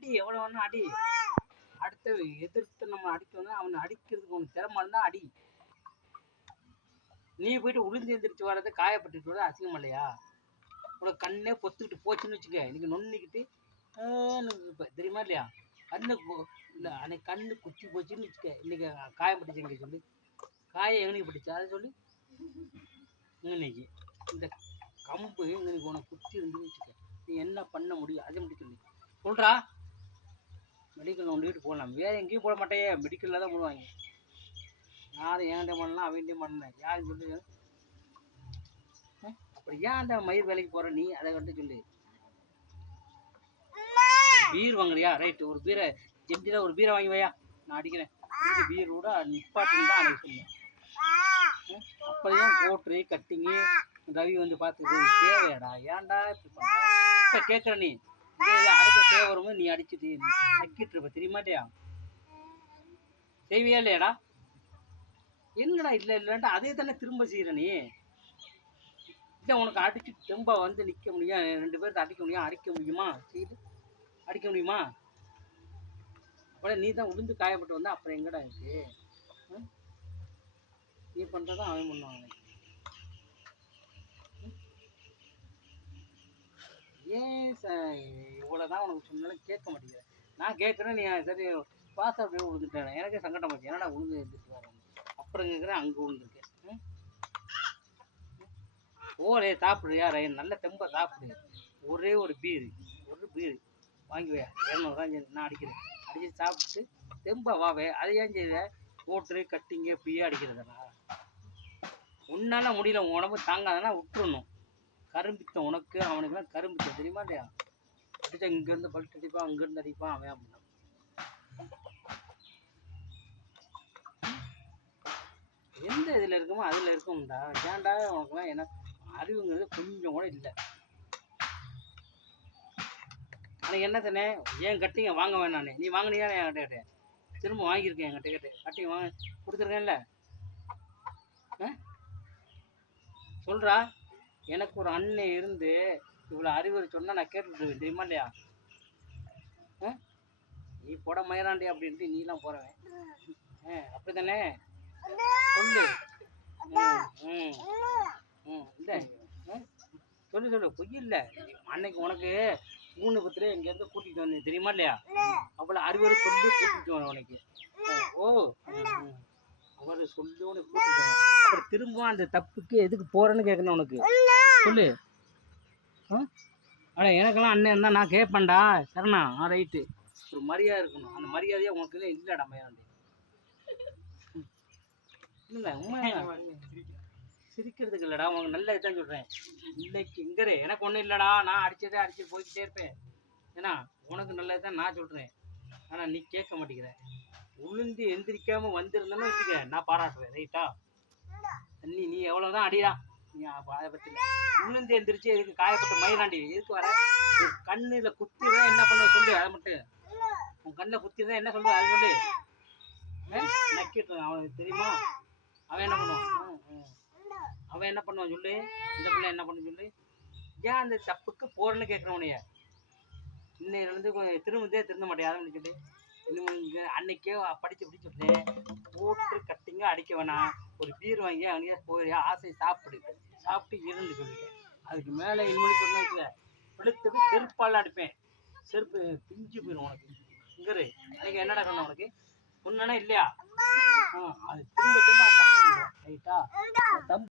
அடி எவ்வளோ வேணும் அடி. அடுத்த எதிர்த்து நம்ம அடிக்கணும். அவனை அடிக்கிறதுக்கு உனக்கு திறமை இருந்தால் அடி. நீ போயிட்டு உளுந்து எந்திரிச்சு வர்றது காயப்பட்டுட்டு வர்றது அசிங்கம் இல்லையா? உனக்கு கண்ணே பொத்துக்கிட்டு போச்சுன்னு வச்சுக்க, இன்னைக்கு நொன்னிக்கிட்டு தெரியுமா இல்லையா? கண்ணு இல்லை அன்னைக்கு கண்ணு குச்சி போச்சுன்னு வச்சுக்க, இன்னைக்கு காயப்பட்டுச்சு இங்கே சொல்லி, காயம் எங்கனைக்கு பட்டுச்சு அதை சொல்லி. இன்னைக்கு இந்த கம்பு இன்னைக்கு உனக்கு குச்சி இருந்துன்னு வச்சுக்க, நீ என்ன பண்ண முடியும் அதை மட்டும் சொல்லி சொல்கிறா. மெடிக்கல் ஒன்று வீட்டு போடலாம், வேறு எங்கேயும் போட மாட்டேயே, மெடிக்கலில் தான் போடுவாங்க. யாரும் ஏன்டே பண்ணலாம் அவன்டே பண்ணேன் யாரும் சொல்லு. அப்படி ஏன் அந்த மயிர் வேலைக்கு போகிற நீ அதை வந்து சொல்லு. பீர் வாங்குறியா? ரைட்டு, ஒரு பீரை ஜென்டில் ஒரு பீரை வாங்கி வையா, நான் அடிக்கிறேன். பீர் கூட நிப்பாட்டுன்னு தான் அன்றைக்கி சொன்னேன். அப்போதையும் கோட்ரு கட்டிங்கு ரவி வந்து பார்த்துக்கிறது தேவையாடா? ஏன்டா இப்படி பண்ண? இப்போ கேட்குற நீ அடுத்த தேவை வரும்போது நீ அடிச்சுட்டு நக்கிட்டு இருப்ப தெரியுமாட்டியா? செய்வியா இல்லையாடா? என்னடா இல்லை இல்லைன்ட்டு அதே தானே திரும்ப செய்கிற நீ. இல்லை உனக்கு அடிச்சு திரும்ப வந்து நிற்க முடியும், 2 பேர்த்த அடிக்க முடியும், அடிக்க முடியுமா? செய்து அடிக்க முடியுமா? அப்புறம் நீ தான் உளுந்து காயப்பட்டு வந்தா அப்புறம் எங்கடா இருக்கு? நீ பண்ணுறதான் அவன் பண்ணுவாங்க. ஏன் இவ்வளோதான் உனக்கு சொன்னாலும் கேட்க மாட்டேங்கிற. நான் கேட்குறேன், நீ சரி பாஸ் அப்படியே விழுந்துட்டேன். எனக்கே சங்கடம் ஆச்சு, ஏன்னா உளுந்து எழுந்துட்டு வரேன். அப்புறம் கேட்குறேன் அங்கே விழுந்துருக்கேன். ஓரே சாப்பிடுறியா? நல்ல தெம்ப சாப்பிடு. ஒரே ஒரு பீரு வாங்கி வை, 200 நான் அடிக்கிறேன். அடிச்சு சாப்பிட்டு தெம்ப வாவே. அதை ஏன் செய்ய ஓட்டுரு கட்டிங்க இப்படியே அடிக்கிறதுனா? உன்னால முடியல, உன் உடம்பு தாங்காதனா விட்டுறணும். கரும்பித்தம் உனக்கு அவனுக்குலாம் கரும்பித்தம் தெரியுமா இல்லையா? அடிச்சா இங்கேருந்து பல்ட் அடிப்பான், அங்கேருந்து அடிப்பான் அவன். அப்படின்னா எந்த இதில் இருக்குமோ அதில் இருக்கும்டா. ஏன்டா உனக்குலாம் என்ன அறிவுங்கிறது கொஞ்சம் கூட இல்லை. எனக்கு என்ன தானே ஏன் கட்டிங்க வாங்க வேணானே, நீ வாங்கினியா? என்கிட்ட கேட்டேன், திரும்ப வாங்கியிருக்கேன். என்கிட்ட கேட்டேன் கட்டிங்க வாங்க கொடுத்துருக்கேன்ல. சொல்கிறா. எனக்கு ஒரு அண்ணன் இருந்து இவ்வளோ அறிவுரை சொன்னால் நான் கேட்டுருவேன் தெரியுமா இல்லையா? நீ போட மயிராண்டி அப்படின்ட்டு நீலாம் போகிறவன் அப்படி தானே சொல்லு. இல்லை சொல்லு பொய் இல்லை. அன்னைக்கு உனக்கு 3 பத்திரே இங்கேருந்து கூட்டிகிட்டு வந்தேன் தெரியுமா இல்லையா? அவ்வளோ அறிவுரை சொல்லி கூட்டிகிட்டு வரேன் உனக்கு. அவரை சொல்லி உனக்கு கூட்டிகிட்டு வரேன். அப்புறம் திரும்ப அந்த தப்புக்கு எதுக்கு போகிறேன்னு கேட்கணும் உனக்கு. சொல்லு. ஆனால் எனக்கெல்லாம் அண்ணன் இருந்தால் நான் கேட்பேன்டா. சரணா ரைட்டு, ஒரு மரியாதை இருக்கணும். அந்த மரியாதையே உனக்கு இல்லைடா மயிராண்டி. இல்லை உண்மை சிரிக்கிறதுக்கு இல்லைடா, உனக்கு நல்ல இதுதான் சொல்கிறேன். இன்னைக்கு இங்கே எனக்கு ஒன்றும் இல்லைடா, நான் அடிச்சுட்டு போய்கிட்டே இருப்பேன். ஏன்னா உனக்கு நல்லது தான் நான் சொல்கிறேன். ஆனால் நீ கேட்க மாட்டேங்கிற. உளுந்து எந்திரிக்காமல் வந்திருந்தேன்னு வச்சுக்க, நான் பாராட்டுவேன் ரைட்டா? நீ எவ்வளோதான் அடிடா, நீ அதை பற்றி உளுந்து எந்திரிச்சு எதுக்கு காயப்பட்ட மயிராண்டி எதுக்கு வர? கண்ணில் குத்திதான் என்ன பண்ணுவ சொல்லு. அதை மட்டும் உன் கண்ணில் குத்திதான் என்ன சொல்லுவ அது சொல்லு. நக்கிட்டு அவனுக்கு தெரியுமா? அவன் என்ன பண்ணுவான் சொல்லு. இந்த பிள்ளை என்ன பண்ண சொல்லு. ஏன் அந்த தப்புக்கு போறேன்னு கேட்குறவனைய இன்னையிலேருந்து கொஞ்சம் திருந்த மாட்டேன் அதை சொல்லு. இன்னும் அன்னைக்கே படித்து சொல்லிட்டேன், போட்டு கட்டிங்க அடிக்க வேணாம், ஒரு பீர் வாங்கி அங்கேயே போறியா ஆசை சாப்பிட்டு இருந்து சொல்லுங்க. அதுக்கு மேலே இனிமொழி சொன்ன வெளுத்து செருப்பால் அடிப்பேன். செருப்பு பிஞ்சு போயிடும் உனக்கு. இங்கே அன்னைக்கு என்னடா சொன்ன உனக்கு சொன்னா இல்லையா? அது திரும்ப ரைட்டா?